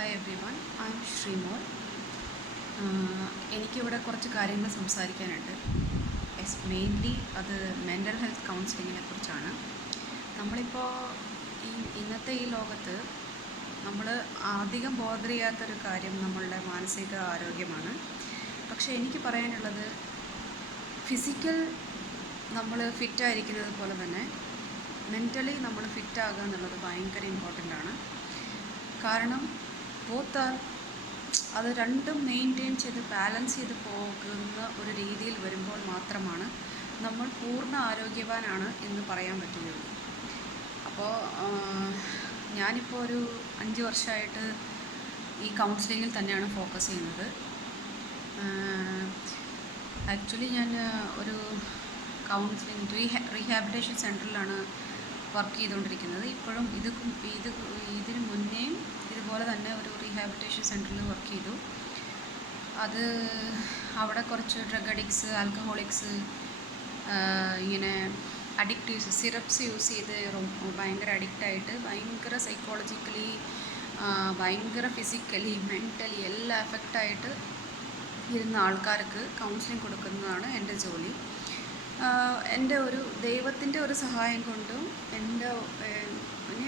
Hi every one, I M Sreemol. എനിക്കിവിടെ കുറച്ച് കാര്യങ്ങൾ സംസാരിക്കാനുണ്ട്. മെയിൻലി അത് മെൻ്റൽ ഹെൽത്ത് കൗൺസിലിങ്ങിനെ കുറിച്ചാണ്. നമ്മളിപ്പോൾ ഇന്നത്തെ ഈ ലോകത്ത് നമ്മൾ അധികം ബോധർ ചെയ്യാത്തൊരു കാര്യം നമ്മളുടെ മാനസിക ആരോഗ്യമാണ്. പക്ഷേ എനിക്ക് പറയാനുള്ളത്, ഫിസിക്കൽ നമ്മൾ ഫിറ്റായിരിക്കുന്നത് പോലെ തന്നെ മെൻ്റലി നമ്മൾ ഫിറ്റാകുക എന്നുള്ളത് ഭയങ്കര ഇമ്പോർട്ടൻ്റ് ആണ്. കാരണം അത് രണ്ടും മെയിൻറ്റെയിൻ ചെയ്ത് ബാലൻസ് ചെയ്ത് പോകുന്ന ഒരു രീതിയിൽ വരുമ്പോൾ മാത്രമാണ് നമ്മൾ പൂർണ്ണ ആരോഗ്യവാനാണ് എന്ന് പറയാൻ പറ്റുകയുള്ളൂ. അപ്പോൾ ഞാനിപ്പോൾ ഒരു 5 വർഷമായിട്ട് ഈ കൗൺസിലിങ്ങിൽ തന്നെയാണ് ഫോക്കസ് ചെയ്യുന്നത്. ആക്ച്വലി ഞാൻ ഒരു കൗൺസിലിംഗ് റീഹാബിലിറ്റേഷൻ സെൻറ്ററിലാണ് വർക്ക് ചെയ്തുകൊണ്ടിരിക്കുന്നത്. ഇപ്പോഴും ഇതിന് മുന്നേയും ഇതുപോലെ തന്നെ ഒരു റീഹാബിലിറ്റേഷൻ സെൻറ്ററിൽ വർക്ക് ചെയ്തു. അവിടെ കുറച്ച് ഡ്രഗ് അഡിക്ട്സ്, ആൽക്കഹോളിക്സ്, ഇങ്ങനെ അഡിക്റ്റീവ്സ്, സിറപ്സ് യൂസ് ചെയ്ത് ഭയങ്കര അഡിക്റ്റായിട്ട് ഭയങ്കര സൈക്കോളജിക്കലി, ഭയങ്കര ഫിസിക്കലി, മെൻ്റലി എല്ലാം എഫക്റ്റായിട്ട് ഇരുന്ന ആൾക്കാർക്ക് കൗൺസിലിംഗ് കൊടുക്കുന്നതാണ് എൻ്റെ ജോലി. എൻ്റെ ഒരു ദൈവത്തിൻ്റെ ഒരു സഹായം കൊണ്ടും എൻ്റെ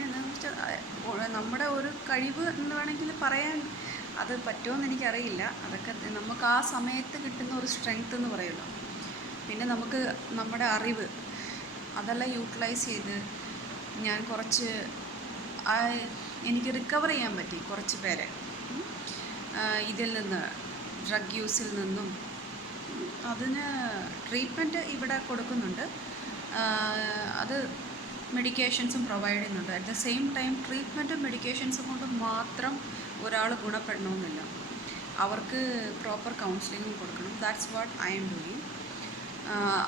എന്താണെന്ന് വെച്ചാൽ നമ്മുടെ ഒരു കഴിവ് എന്ന് വേണമെങ്കിൽ പറയാൻ അത് പറ്റുമെന്ന് എനിക്കറിയില്ല. അതൊക്കെ നമുക്ക് ആ സമയത്ത് കിട്ടുന്ന ഒരു സ്ട്രെങ്ത് എന്ന് പറയുമല്ലോ. പിന്നെ നമുക്ക് നമ്മുടെ അറിവ് അതെല്ലാം യൂട്ടിലൈസ് ചെയ്ത് ഞാൻ എനിക്ക് റിക്കവർ ചെയ്യാൻ പറ്റി കുറച്ച് പേരെ ഇതിൽ നിന്ന്, ഡ്രഗ് യൂസിൽ നിന്നും. അതിന് ട്രീറ്റ്മെൻറ്റ് ഇവിടെ കൊടുക്കുന്നുണ്ട്. അത് മെഡിക്കേഷൻസും പ്രൊവൈഡ് ചെയ്യുന്നുണ്ട്. അറ്റ് ദ സെയിം ടൈം ട്രീറ്റ്മെൻറ്റും മെഡിക്കേഷൻസും കൊണ്ട് മാത്രം ഒരാൾ ഗുണപ്പെടണമെന്നില്ല. അവർക്ക് പ്രോപ്പർ കൗൺസിലിംഗും കൊടുക്കണം. That's what I am doing.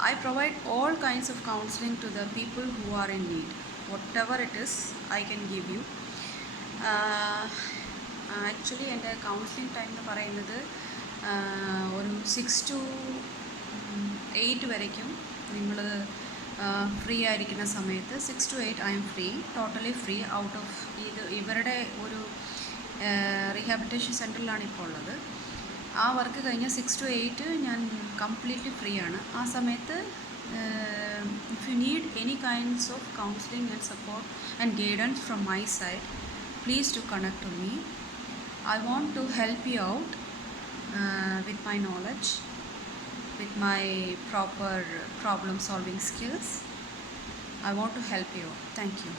I provide all kinds of counseling to the people who are in need. Whatever it is, I can give you. Actually എൻ്റെ counselling time എന്ന് പറയുന്നത് ഒരു 6 to 8 വരയ്ക്കും. നിങ്ങൾ ഫ്രീ ആയിരിക്കുന്ന സമയത്ത് 6 to 8 I M free, totally free. Out of ഇവരുടെ ഒരു റീഹാബിലിറ്റേഷൻ സെൻറ്ററിലാണ് ഇപ്പോൾ ഉള്ളത്. ആ വർക്ക് കഴിഞ്ഞ് 6 to 8 ഞാൻ കംപ്ലീറ്റ്ലി ഫ്രീ ആണ്. ആ സമയത്ത് if you need any kinds of counselling and support and guidance from my side, please to connect to me. I want to help you out with my knowledge, with my proper problem solving skills. I want to help you. Thank you.